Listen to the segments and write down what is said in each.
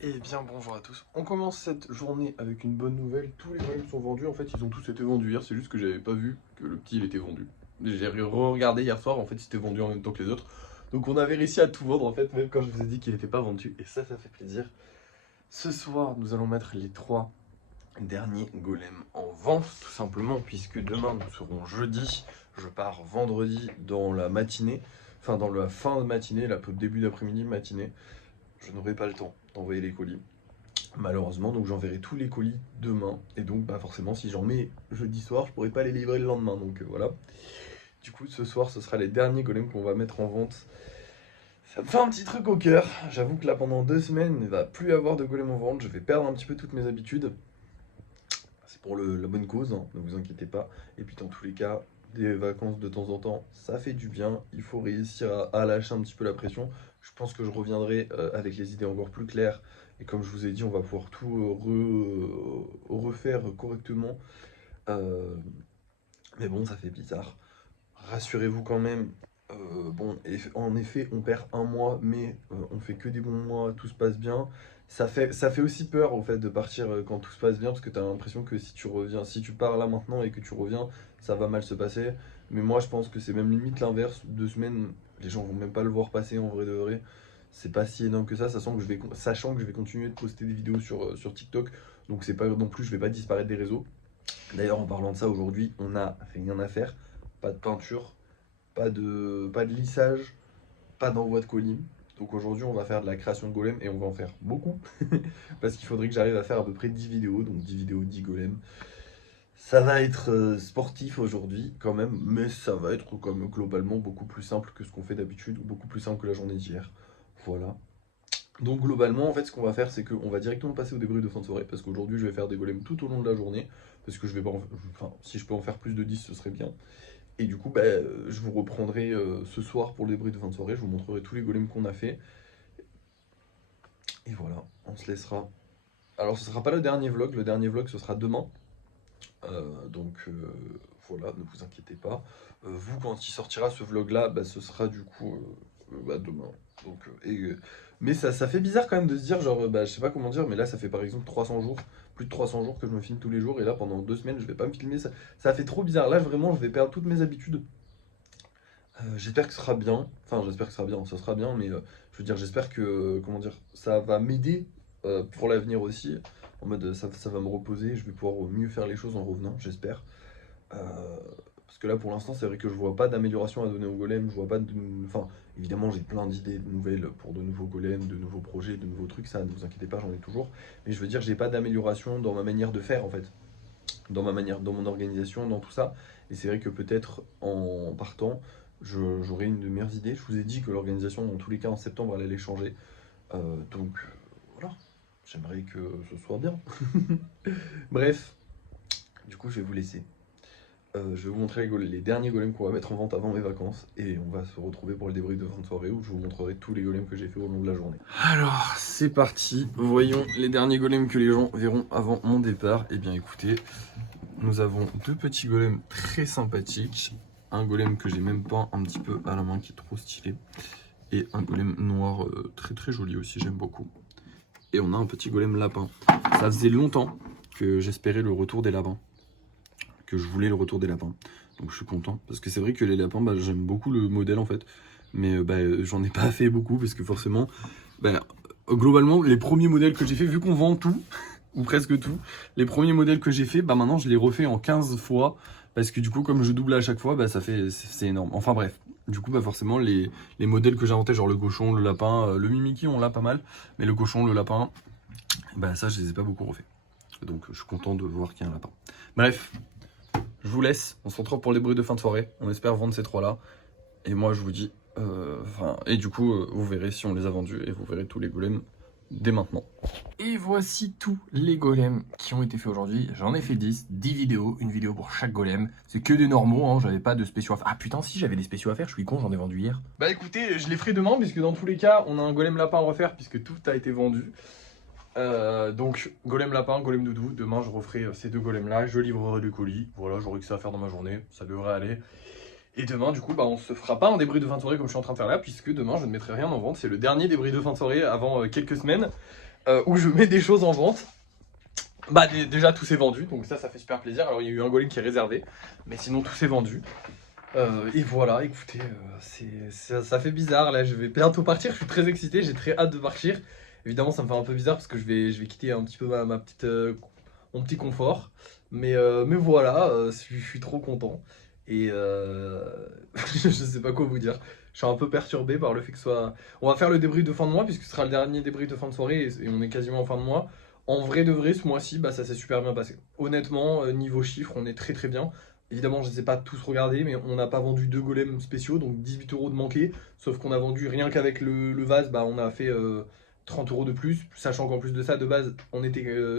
Eh bien bonjour à tous, on commence cette journée avec une bonne nouvelle, tous les golems sont vendus, en fait ils ont tous été vendus hier, c'est juste que j'avais pas vu que le petit il était vendu. J'ai re-regardé hier soir, en fait il était vendu en même temps que les autres, donc on avait réussi à tout vendre en fait, même quand je vous ai dit qu'il n'était pas vendu, et ça fait plaisir. Ce soir nous allons mettre les 3 derniers golems en vente, tout simplement, puisque demain nous serons jeudi, je pars vendredi dans la matinée, enfin dans la fin de matinée, la début d'après-midi matinée, je n'aurai pas le temps d'envoyer les colis. Malheureusement, donc j'enverrai tous les colis demain. Et donc, bah forcément, si j'en mets jeudi soir, je pourrai pas les livrer le lendemain. Donc voilà. Du coup, ce soir, ce sera les derniers golems qu'on va mettre en vente. Ça me fait un petit truc au cœur. J'avoue que là, pendant 2 semaines, il ne va plus avoir de golems en vente. Je vais perdre un petit peu toutes mes habitudes. C'est pour la bonne cause, hein, ne vous inquiétez pas. Et puis, dans tous les cas, des vacances de temps en temps, ça fait du bien. Il faut réussir à lâcher un petit peu la pression. Je pense que je reviendrai avec les idées encore plus claires. Et comme je vous ai dit, on va pouvoir tout refaire correctement. Euh, mais bon, ça fait bizarre. Rassurez-vous quand même. Bon, en effet, on perd un mois, mais on fait que des bons mois, tout se passe bien. Ça fait aussi peur en fait de partir quand tout se passe bien, parce que tu as l'impression que si tu reviens, si tu pars là maintenant et que tu reviens, ça va mal se passer. Mais moi, je pense que c'est même limite l'inverse. 2 semaines, les gens vont même pas le voir passer en vrai de vrai. C'est pas si énorme que ça, sachant que je vais continuer de poster des vidéos sur TikTok. Donc c'est pas non plus, je vais pas disparaître des réseaux. D'ailleurs, en parlant de ça, aujourd'hui, on n'a rien à faire. Pas de peinture, pas de lissage, pas d'envoi de colis. Donc aujourd'hui, on va faire de la création de golems et on va en faire beaucoup. Parce qu'il faudrait que j'arrive à faire à peu près 10 vidéos. Donc 10 vidéos, 10 golems. Ça va être sportif aujourd'hui quand même, mais ça va être comme globalement beaucoup plus simple que ce qu'on fait d'habitude, ou beaucoup plus simple que la journée d'hier. Voilà. Donc globalement, en fait, ce qu'on va faire, c'est qu'on va directement passer au débrief de fin de soirée, parce qu'aujourd'hui, je vais faire des golems tout au long de la journée, parce que je vais pas enfin, si je peux en faire plus de 10, ce serait bien. Et du coup, bah, je vous reprendrai ce soir pour le débrief de fin de soirée, je vous montrerai tous les golems qu'on a fait. Et voilà, on se laissera. Alors, ce sera pas le dernier vlog, ce sera demain. Donc voilà, ne vous inquiétez pas. Vous, quand il sortira ce vlog-là, bah, ce sera du coup bah, demain. Donc, mais ça fait bizarre quand même de se dire, genre, bah, je sais pas comment dire, mais là, ça fait par exemple 300 jours, plus de 300 jours que je me filme tous les jours, et là, pendant 2 semaines, je vais pas me filmer. Ça fait trop bizarre. Là, vraiment, je vais perdre toutes mes habitudes. J'espère que ce sera bien. Enfin, j'espère que ce sera bien, ça sera bien, mais je veux dire, j'espère que, comment dire, ça va m'aider pour l'avenir aussi. En mode, ça va me reposer, je vais pouvoir mieux faire les choses en revenant, j'espère. Euh, Parce que là, pour l'instant, c'est vrai que je vois pas d'amélioration à donner au golem. Je vois pas de. Enfin, évidemment, j'ai plein d'idées nouvelles pour de nouveaux golems, de nouveaux projets, de nouveaux trucs. Ça, ne vous inquiétez pas, j'en ai toujours. Mais je veux dire, j'ai pas d'amélioration dans ma manière de faire, en fait. Dans ma manière, dans mon organisation, dans tout ça. Et c'est vrai que peut-être en partant, j'aurai une de meilleures idées. Je vous ai dit que l'organisation, dans tous les cas, en septembre, elle allait changer. Donc, voilà. J'aimerais que ce soit bien. Bref, du coup, je vais vous laisser. Je vais vous montrer les derniers golems qu'on va mettre en vente avant mes vacances et on va se retrouver pour le débrief de fin de soirée où je vous montrerai tous les golems que j'ai fait au long de la journée. Alors, c'est parti. Voyons les derniers golems que les gens verront avant mon départ. Eh bien, écoutez, nous avons 2 petits golems très sympathiques. Un golem que j'ai même peint un petit peu à la main qui est trop stylé. Et un golem noir très très joli aussi, j'aime beaucoup. Et on a un petit golem lapin. Ça faisait longtemps que j'espérais le retour des lapins. Que je voulais le retour des lapins. Donc je suis content. Parce que c'est vrai que les lapins, bah, j'aime beaucoup le modèle en fait. Mais bah, j'en ai pas fait beaucoup parce que forcément, bah, globalement, les premiers modèles que j'ai fait, vu qu'on vend tout, ou presque tout, les premiers modèles que j'ai fait, bah maintenant je les refais en 15 fois. Parce que du coup, comme je double à chaque fois, bah ça fait c'est énorme. Enfin bref. Du coup, bah forcément, les modèles que j'inventais, genre le cochon, le lapin, le mimiki, on l'a pas mal. Mais le cochon, le lapin, bah ça, je les ai pas beaucoup refaits. Donc je suis content de voir qu'il y a un lapin. Bref, je vous laisse, on se retrouve pour les bruits de fin de soirée. On espère vendre ces 3 là. Et moi je vous dis, et du coup vous verrez si on les a vendus et vous verrez tous les golems dès maintenant. Et voici tous les golems qui ont été faits aujourd'hui. J'en ai fait 10 vidéos, une vidéo pour chaque golem. C'est que des normaux, hein, j'avais pas de spéciaux à faire. Ah putain si, j'avais des spéciaux à faire, je suis con, j'en ai vendu hier. Bah écoutez, je les ferai demain, puisque dans tous les cas, on a un golem lapin à refaire, puisque tout a été vendu. Donc golem lapin, golem doudou, demain je referai ces 2 golems là, je livrerai le colis, voilà j'aurai que ça à faire dans ma journée, ça devrait aller. Et demain du coup bah on se fera pas un débrief de fin de soirée comme je suis en train de faire là, puisque demain je ne mettrai rien en vente, c'est le dernier débrief de fin de soirée avant quelques semaines. où je mets des choses en vente. Bah déjà tout s'est vendu, donc ça fait super plaisir. Alors il y a eu un golem qui est réservé, mais sinon tout s'est vendu. Et voilà, écoutez, ça fait bizarre, là je vais bientôt partir, je suis très excité, j'ai très hâte de partir. Évidemment ça me fait un peu bizarre parce que je vais quitter un petit peu ma petite, mon petit confort. Mais voilà, je suis trop content. Et je sais pas quoi vous dire. Je suis un peu perturbé par le fait que ce soit... On va faire le débrief de fin de mois puisque ce sera le dernier débrief de fin de soirée et on est quasiment en fin de mois. En vrai de vrai, ce mois-ci, bah, ça s'est super bien passé. Honnêtement, niveau chiffres, on est très très bien. Évidemment, je ne les ai pas tous regardés, mais on n'a pas vendu deux golems spéciaux, donc 18 euros de manqué. Sauf qu'on a vendu rien qu'avec le vase, bah, on a fait 30 euros de plus. Sachant qu'en plus de ça, de base,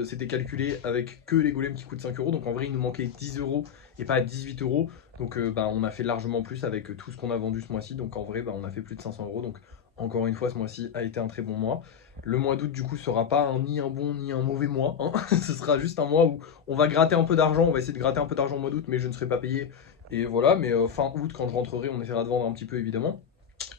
c'était calculé avec que les golems qui coûtent 5 euros. Donc en vrai, il nous manquait 10 euros et pas 18 euros. Donc bah, on a fait largement plus avec tout ce qu'on a vendu ce mois-ci. Donc en vrai, bah, on a fait plus de 500 euros. Donc encore une fois, ce mois-ci a été un très bon mois. Le mois d'août, du coup, sera pas ni un bon ni un mauvais mois, hein. Ce sera juste un mois où on va gratter un peu d'argent. On va essayer de gratter un peu d'argent au mois d'août, mais je ne serai pas payé. Et voilà, mais fin août, quand je rentrerai, on essaiera de vendre un petit peu, évidemment.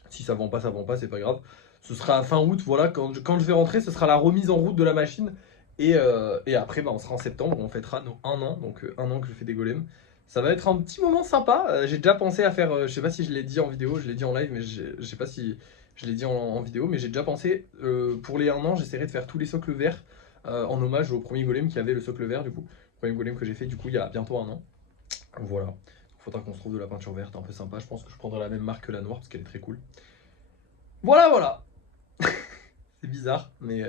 Si ça vend pas, c'est pas grave. Ce sera fin août, voilà. Quand je vais rentrer, ce sera la remise en route de la machine. Et après, bah, on sera en septembre, on fêtera nos 1 an. Donc 1 an que je fais des golems. Ça va être un petit moment sympa. J'ai déjà pensé à faire, je sais pas si je l'ai dit en vidéo, je l'ai dit en live, mais je sais pas si je l'ai dit en vidéo, mais j'ai déjà pensé, pour les 1 an, j'essaierai de faire tous les socles verts en hommage au premier golem qui avait le socle vert, du coup. Le premier golem que j'ai fait, du coup, il y a bientôt 1 an. Voilà. Il faudra qu'on se trouve de la peinture verte un peu sympa. Je pense que je prendrai la même marque que la noire parce qu'elle est très cool. Voilà, voilà. C'est bizarre, mais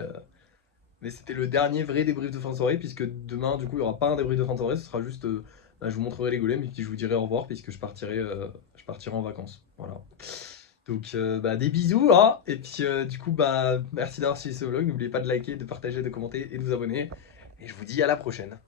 c'était le dernier vrai débrief de fin de soirée, puisque demain, du coup, il n'y aura pas un débrief de fin de soirée, ce sera juste, bah, je vous montrerai les golems et puis je vous dirai au revoir, puisque je partirai en vacances. Voilà. Donc, bah, des bisous, hein, et puis, du coup, bah, merci d'avoir suivi ce vlog. N'oubliez pas de liker, de partager, de commenter et de vous abonner. Et je vous dis à la prochaine.